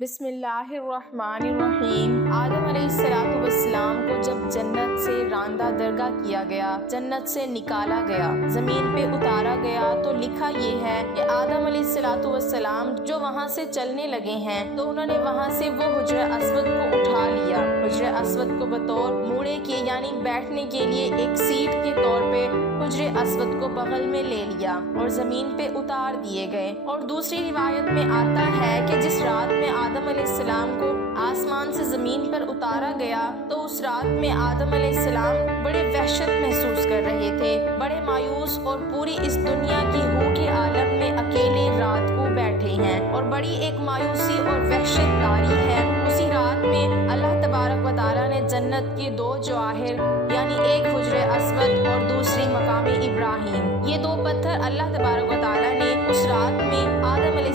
بسم اللہ الرحمن الرحیم۔ آدم علیہ السلام کو جب جنت سے راندہ درگاہ کیا گیا، جنت سے نکالا گیا، زمین پہ اتارا گیا، تو لکھا یہ ہے کہ آدم علیہ السلام جو وہاں سے چلنے لگے ہیں تو انہوں نے وہاں سے وہ حجر اسود کو اٹھا لیا، حجر اسود کو بطور موڑے کے یعنی بیٹھنے کے لیے ایک سیٹ کے طور پہ حجر اسود کو بغل میں لے لیا اور زمین پہ اتار دیے گئے۔ اور دوسری روایت میں آتا ہے کہ جس رات میں آدم علیہ السلام کو آسمان سے زمین پر اتارا گیا تو اس رات میں آدم علیہ السلام بڑے وحشت محسوس کر رہے تھے، بڑے مایوس، اور پوری اس دنیا کی ہو کے عالم میں اکیلے رات کو بیٹھے ہیں اور بڑی ایک مایوسی اور وحشت طاری ہے۔ اسی رات میں اللہ تبارک و تعالیٰ نے جنت کے دو جواہر یعنی ایک حجر اسود اور دوسری مقام ابراہیم، یہ دو پتھر اللہ تبارک و تعالیٰ نے اس رات میں آدم علیہ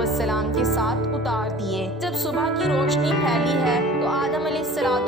السلام کے ساتھ اتار دیے۔ جب صبح کی روشنی پھیلی ہے تو آدم علیہ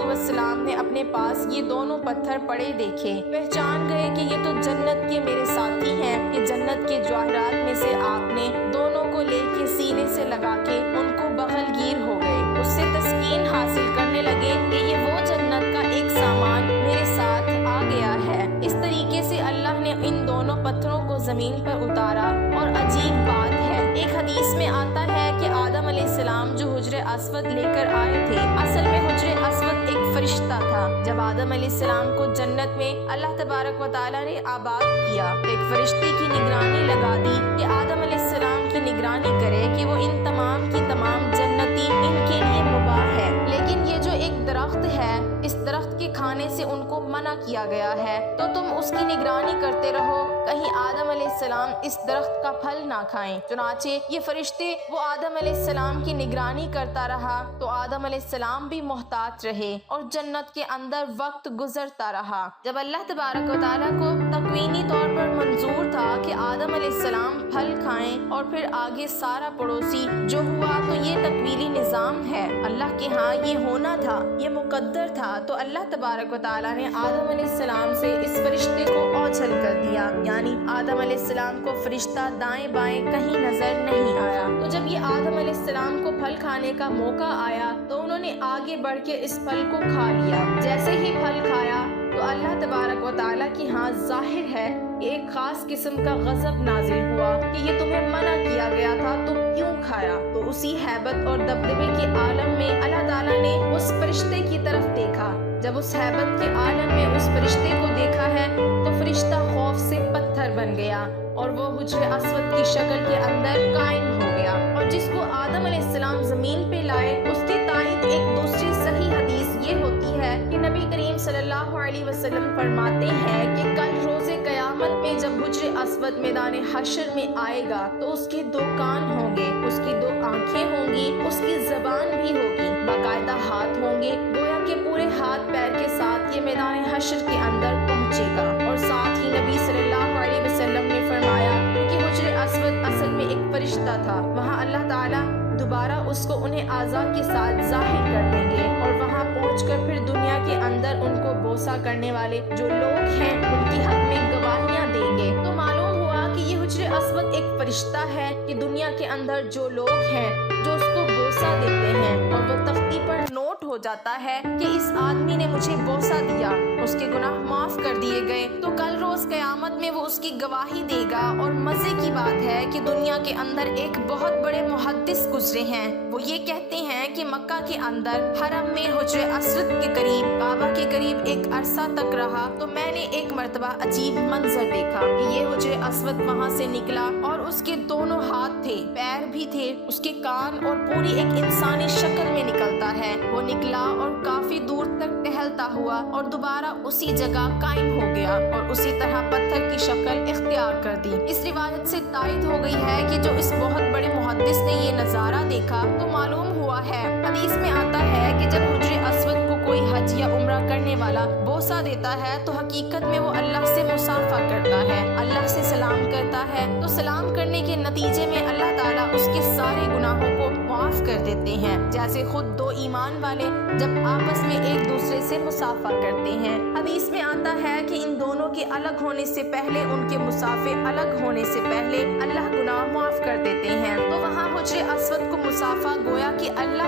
السلام نے اپنے پاس یہ دونوں پتھر پڑے دیکھے، پہچان گئے کہ یہ تو جنت کے میرے ساتھی ہیں، کہ جنت کے جواہرات میں سے آپ نے دونوں کو لے کے سینے سے لگا کے ان کو بغل گیر ہو گئے۔ اس سے تسکین حاصل کرنے لگے کہ یہ وہ جنت کا ایک سامان میرے ساتھ آ گیا ہے۔ اس طریقے سے اللہ نے ان دونوں پتھروں کو زمین پر اتارا، اور عجیب بات ہے، ایک حدیث میں آتا ہے کہ آدم علیہ السلام جو حجر اسود لے کر آئے تھے، اصل میں حجر اسود ایک فرشتہ تھا۔ جب آدم علیہ السلام کو جنت میں اللہ تبارک و تعالیٰ نے آباد کیا، ایک فرشتے کی نگرانی لگا دی کہ آدم علیہ السلام کی نگرانی کرے کہ وہ ان تمام کی تمام جنتی ان کے لیے مباح ہے، لیکن یہ جو ایک درخت ہے، اس درخت کے کھانے سے ان کو منع کیا گیا ہے، تو تم اس کی نگرانی کرتے رہو، کہیں آدم علیہ السلام اس درخت کا پھل نہ کھائیں۔ چنانچہ یہ فرشتے وہ آدم علیہ السلام کی نگرانی کرتا رہا تو آدم علیہ السلام بھی محتاط رہے اور جنت کے اندر وقت گزرتا رہا۔ جب اللہ تبارک و تعالیٰ کو تکوینی طور پر منظور تھا کہ آدم علیہ السلام پھل کھائیں اور پھر آگے سارا پڑوسی جو ہوا، تو یہ تکوینی نظام ہے، اللہ کے ہاں یہ ہونا تھا، یہ مقدر تھا، تو اللہ تبارک و تعالیٰ نے آدم علیہ السلام سے اس فرشتے کو اوجھل کر دیا، یعنی آدم علیہ السلام کو فرشتہ دائیں بائیں کہیں نظر نہیں آیا۔ تو جب یہ آدم علیہ السلام کو پھل کھانے کا موقع آیا تو انہوں نے آگے بڑھ کے اس پھل کو کھا لیا۔ جیسے ہی پھل کھایا تو اللہ تبارک و تعالیٰ کی ہاں ظاہر ہے کہ ایک خاص قسم کا غضب نازل ہوا کہ یہ تمہیں منع کیا گیا تھا، تم کیوں کھایا؟ تو اسی ہیبت اور دبدبے کے عالم میں اللہ تعالیٰ نے اس فرشتے کی طرف دیکھا۔ جب اس ہیبت کے عالم میں اس فرشتے کو دیکھا ہے تو فرشتہ خوف سے پتھر بن گیا اور وہ حجر اسود کی شکل کے اندر قائم ہو گیا، اور جس کو آدم علیہ السلام زمین پہ لائے اس کی تائید ایک دوسری صحیح حدیث یہ ہوتی ہے کہ نبی کریم صلی اللہ علیہ وسلم فرماتے ہیں کہ کل روز قیامت میں جب حجر اسود میدان حشر میں آئے گا تو اس کے دو کان ہوں گے، اس کی دو آنکھیں ہوں گی، اس کی زبان بھی ہوگی، باقاعدہ ہاتھ ہوں گے، گویا کہ پورے ہاتھ پیر کے ساتھ یہ میدان حشر کے اندر پہنچے گا۔ اور ساتھ ہی نبی صلی اللہ علیہ وسلم نے فرمایا کہ حجر اسود اصل میں ایک فرشتہ تھا، وہاں اللہ تعالیٰ دوبارہ اس کو انہیں اعضاء کے ساتھ ظاہر کر دیں گے، اور وہاں پہنچ کر پھر دنیا کے اندر ان کو بوسہ کرنے والے جو لوگ ہیں ان کی حق میں گواہیاں دیں گے۔ تو معلوم ہوا کہ یہ حجر اسود ایک فرشتہ ہے کہ دنیا کے اندر جو لوگ ہیں جو اس کو بوسہ دیتے ہیں اور وہ تختی پر نوٹ ہو جاتا ہے کہ اس آدمی نے مجھے بوسہ دیا، اس کے گناہ معاف کر دیے گئے، تو کل روز قیامت میں وہ اس کی گواہی دے گا۔ اور مزے کی بات ہے کہ دنیا کے اندر ایک بہت بڑے محدث گزرے ہیں، وہ یہ کہتے ہیں کہ مکہ کے اندر حرم میں حجر اسود کے قریب، کعبہ کے قریب ایک عرصہ تک رہا تو میں نے ایک مرتبہ عجیب منظر دیکھا کہ یہ حجر اسود وہاں سے نکلا اور اس کے دونوں ہاتھ تھے، پیر بھی تھے، اس کے کان، اور پوری ایک انسانی شکل میں نکلتا ہے، وہ نکلا اور کافی دور تک ٹہلتا ہوا اور دوبارہ اسی جگہ قائم ہو گیا اور اسی طرح پتھر کی شکل اختیار کر دی۔ اس روایت سے تائید ہو گئی ہے کہ جو اس بہت بڑے محدث نے یہ نظارہ دیکھا تو معلوم ہوا ہے، حدیث میں آتا ہے کہ جب حجر اسود کو کوئی حج یا عمرہ کرنے والا بوسہ دیتا ہے تو حقیقت میں وہ اللہ سے مصافحہ کرتا ہے، اللہ سے سلام کرتا ہے، تو سلام کرنے کے نتیجے میں اللہ تعالیٰ اس کے سارے گناہوں کو معاف کر دیتے ہیں، جیسے خود دو ایمان والے جب آپس میں ایک دوسرے سے مصافحہ کرتے ہیں۔ حدیث میں آتا ہے کہ ان دونوں کے الگ ہونے سے پہلے، ان کے مسافے الگ ہونے سے پہلے اللہ گناہ معاف کر دیتے ہیں۔ تو وہاں حجر اسود کو مصافحہ گویا کہ اللہ